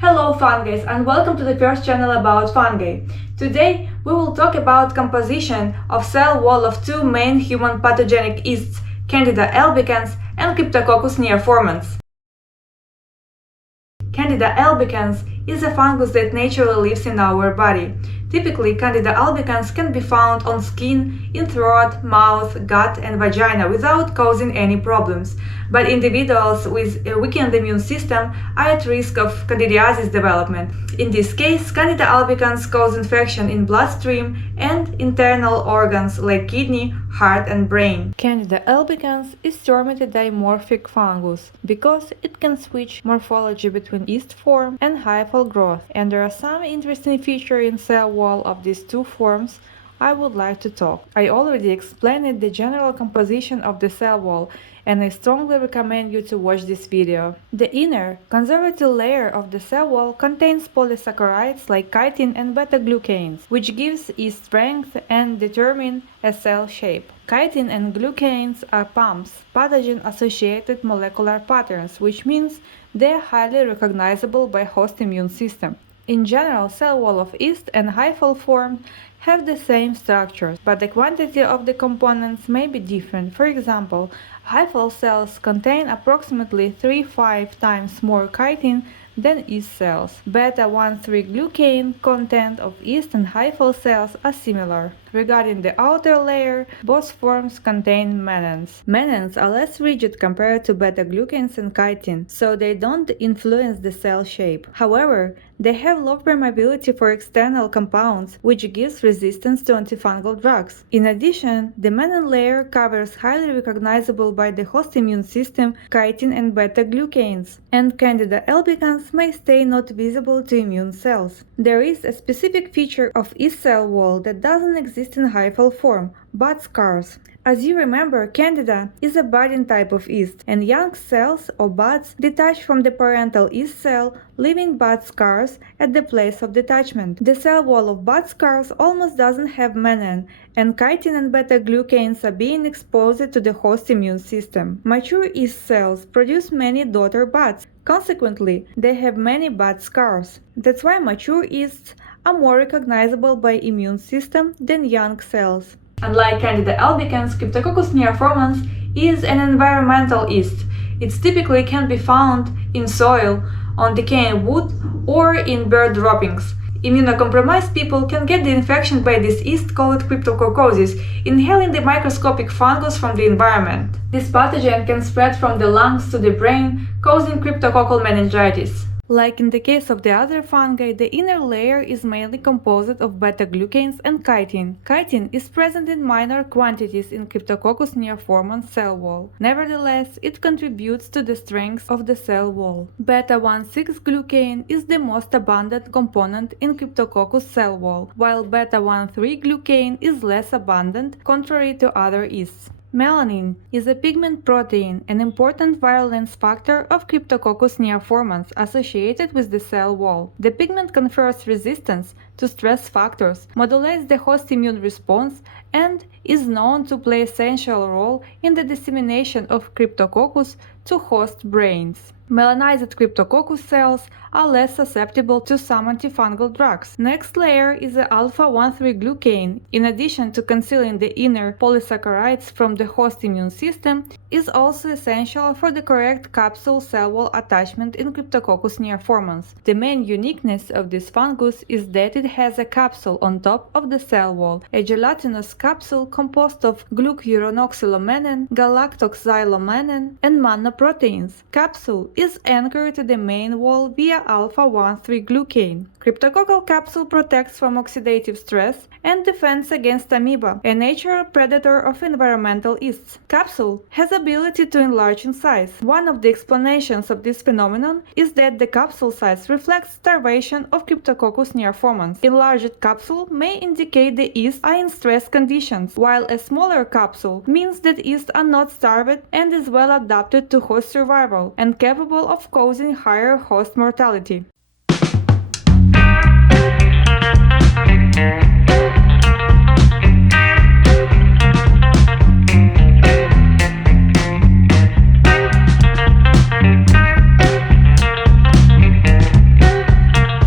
Hello fungi and welcome to the first channel about fungi. Today we will talk about composition of cell wall of two main human pathogenic yeasts, Candida albicans and Cryptococcus neoformans. Candida albicans is a fungus that naturally lives in our body. Typically, Candida albicans can be found on skin, in throat, mouth, gut, and vagina without causing any problems. But individuals with a weakened immune system are at risk of candidiasis development. In this case, Candida albicans cause infection in bloodstream and internal organs like kidney, heart, and brain. Candida albicans is termed a dimorphic fungus because it can switch morphology between yeast form and hyphal growth, and there are some interesting features in cell wall of these two forms I would like to talk. I already explained the general composition of the cell wall, and I strongly recommend you to watch this video. The inner, conservative layer of the cell wall contains polysaccharides like chitin and beta-glucans, which gives yeast strength and determine a cell shape. Chitin and glucans are PAMPs, pathogen-associated molecular patterns, which means they are highly recognizable by host immune system. In general, cell wall of yeast and hyphal form have the same structures, but the quantity of the components may be different. For example, hyphal cells contain approximately 3–5 times more chitin than yeast cells. Beta-1,3-glucan content of yeast and hyphal cells are similar. Regarding the outer layer, both forms contain mannans. Mannans are less rigid compared to beta-glucans and chitin, so they don't influence the cell shape. However, they have low permeability for external compounds, which gives resistance to antifungal drugs. In addition, the mannan layer covers highly recognizable by the host immune system chitin and beta-glucans, and Candida albicans may stay not visible to immune cells. There is a specific feature of yeast cell wall that doesn't exist in hyphal form, bud scars. As you remember, Candida is a budding type of yeast, and young cells or buds detach from the parental yeast cell, leaving bud scars at the place of detachment. The cell wall of bud scars almost doesn't have mannan, and chitin and beta-glucans are being exposed to the host immune system. Mature yeast cells produce many daughter buds. Consequently, they have many bud scars. That's why mature yeasts are more recognizable by immune system than young cells. Unlike Candida albicans, Cryptococcus neoformans is an environmental yeast. It typically can be found in soil, on decaying wood, or in bird droppings. Immunocompromised people can get the infection by this yeast called Cryptococcus, inhaling the microscopic fungus from the environment. This pathogen can spread from the lungs to the brain, causing cryptococcal meningitis. Like in the case of the other fungi, the inner layer is mainly composed of beta-glucans and chitin. Chitin is present in minor quantities in Cryptococcus neoformans cell wall. Nevertheless, it contributes to the strength of the cell wall. Beta-1,6-glucan is the most abundant component in Cryptococcus cell wall, while beta-1,3-glucan is less abundant, contrary to other yeasts. Melanin is a pigment protein, an important virulence factor of Cryptococcus neoformans associated with the cell wall. The pigment confers resistance to stress factors, modulates the host immune response, and is known to play an essential role in the dissemination of Cryptococcus to host brains. Melanized Cryptococcus cells are less susceptible to some antifungal drugs. Next layer is the alpha-1,3-glucan. In addition to concealing the inner polysaccharides from the host immune system, is also essential for the correct capsule cell wall attachment in Cryptococcus neoformans. The main uniqueness of this fungus is that it has a capsule on top of the cell wall, a gelatinous capsule composed of glucuronoxylomannan, galactoxylomannan, and mannoproteins. Capsule is anchored to the main wall via alpha-1,3-glucan. Cryptococcal capsule protects from oxidative stress and defends against amoeba, a natural predator of environmental yeasts. Capsule has ability to enlarge in size. One of the explanations of this phenomenon is that the capsule size reflects starvation of Cryptococcus neoformans. Enlarged capsule may indicate the yeasts are in stress conditions, while a smaller capsule means that yeasts are not starved and is well adapted to host survival and capable of causing higher host mortality.